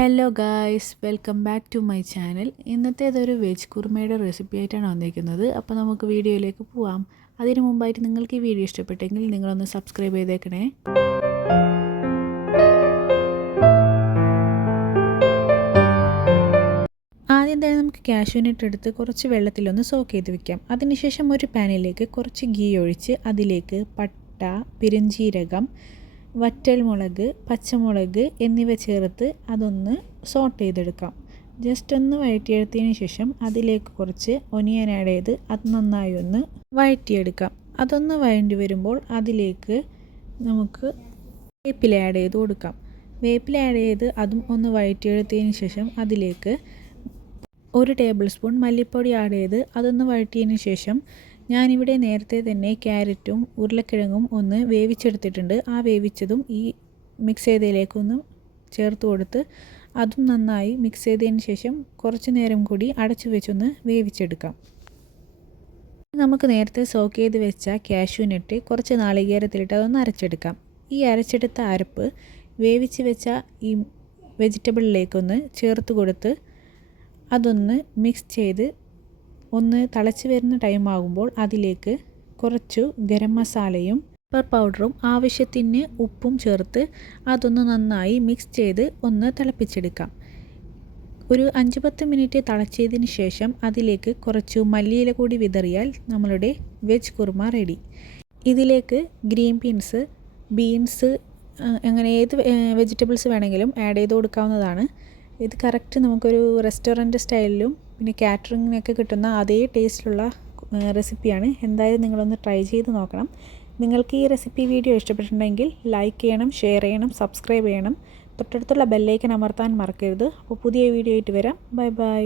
Hello guys, welcome back to my channel. ഇന്നത്തേതൊരു veg കുർമയുടെ recipe ആയിട്ടാണ് വന്നിരിക്കുന്നത്. അപ്പോൾ നമുക്ക് വീഡിയോയിലേക്ക് പോവാം. അതിന് മുമ്പായിട്ട് നിങ്ങൾക്ക് ഈ വീഡിയോ ഇഷ്ടപ്പെട്ടെങ്കിൽ നിങ്ങളൊന്ന് സബ്സ്ക്രൈബ് ചെയ്തേക്കണേ. ആദ്യം തന്നെ നമുക്ക് കാഷ്യൂനട്ട് എടുത്ത് കുറച്ച് വെള്ളത്തിലൊന്ന് സോക്ക് ചെയ്ത് വെക്കാം. അതിനുശേഷം ഒരു പാനിലേക്ക് കുറച്ച് ഗീ ഒഴിച്ച് അതിലേക്ക് പട്ട, പെരുംജീരകം, വറ്റൽമുളക്, പച്ചമുളക് എന്നിവ ചേർത്ത് അതൊന്ന് സോട്ട് ചെയ്തെടുക്കാം. ജസ്റ്റ് ഒന്ന് വഴറ്റിയെടുത്തതിന് ശേഷം അതിലേക്ക് കുറച്ച് ഒനിയൻ ആഡ് ചെയ്ത് അത് നന്നായി ഒന്ന് വഴറ്റിയെടുക്കാം. അതൊന്ന് വഴണ്ടി വരുമ്പോൾ അതിലേക്ക് നമുക്ക് വേപ്പില ആഡ് ചെയ്ത് കൊടുക്കാം. വേപ്പില ആഡ് ചെയ്ത് അതും ഒന്ന് വഴറ്റിയെടുത്തതിന് ശേഷം അതിലേക്ക് 1 ടേബിൾ സ്പൂൺ മല്ലിപ്പൊടി ആഡ് ചെയ്ത് അതൊന്ന് വഴറ്റിയതിന് ശേഷം ഞാനിവിടെ നേരത്തെ തന്നെ ക്യാരറ്റും ഉരുളക്കിഴങ്ങും ഒന്ന് വേവിച്ചെടുത്തിട്ടുണ്ട്. ആ വേവിച്ചതും ഈ മിക്സ് ചെയ്തതിലേക്കൊന്ന് ചേർത്ത് കൊടുത്ത് അതും നന്നായി മിക്സ് ചെയ്തതിന് ശേഷം കുറച്ച് നേരം കൂടി അടച്ചു വെച്ചൊന്ന് വേവിച്ചെടുക്കാം. നമുക്ക് നേരത്തെ സോക്ക് ചെയ്ത് വെച്ച കാഷ്യൂനട്ട് കുറച്ച് നാളികേരത്തിലിട്ട് അതൊന്ന് അരച്ചെടുക്കാം. ഈ അരച്ചെടുത്ത അരപ്പ് വേവിച്ച് വെച്ച ഈ വെജിറ്റബിളിലേക്കൊന്ന് ചേർത്ത് കൊടുത്ത് അതൊന്ന് മിക്സ് ചെയ്ത് ഒന്ന് തിളച്ച് വരുന്ന ടൈം ആകുമ്പോൾ അതിലേക്ക് കുറച്ചു ഗരം മസാലയും പെപ്പർ പൗഡറും ആവശ്യത്തിന് ഉപ്പും ചേർത്ത് അതൊന്ന് നന്നായി മിക്സ് ചെയ്ത് ഒന്ന് തിളപ്പിച്ചെടുക്കാം. ഒരു 5-10 മിനിറ്റ് തിളച്ചതിന് ശേഷം അതിലേക്ക് കുറച്ചു മല്ലിയില കൂടി വിതറിയാൽ നമ്മളുടെ വെജ് കുർമ റെഡി. ഇതിലേക്ക് ഗ്രീൻ ബീൻസ് അങ്ങനെ ഏത് വെജിറ്റബിൾസ് വേണമെങ്കിലും ആഡ് ചെയ്ത് കൊടുക്കാവുന്നതാണ്. ഇത് കറക്റ്റ് നമുക്കൊരു റെസ്റ്റോറൻറ്റ് സ്റ്റൈലിലും പിന്നെ കാറ്ററിങ്ങിനൊക്കെ കിട്ടുന്ന അതേ ടേസ്റ്റിലുള്ള റെസിപ്പിയാണ്. എന്തായാലും നിങ്ങളൊന്ന് ട്രൈ ചെയ്ത് നോക്കണം. നിങ്ങൾക്ക് ഈ റെസിപ്പി വീഡിയോ ഇഷ്ടപ്പെട്ടിട്ടുണ്ടെങ്കിൽ ലൈക്ക് ചെയ്യണം, ഷെയർ ചെയ്യണം, സബ്സ്ക്രൈബ് ചെയ്യണം. തൊട്ടടുത്തുള്ള ബെല്ലൈക്കൻ അമർത്താൻ മറക്കരുത്. അപ്പോൾ പുതിയ വീഡിയോ ആയിട്ട് വരാം. Bye bye.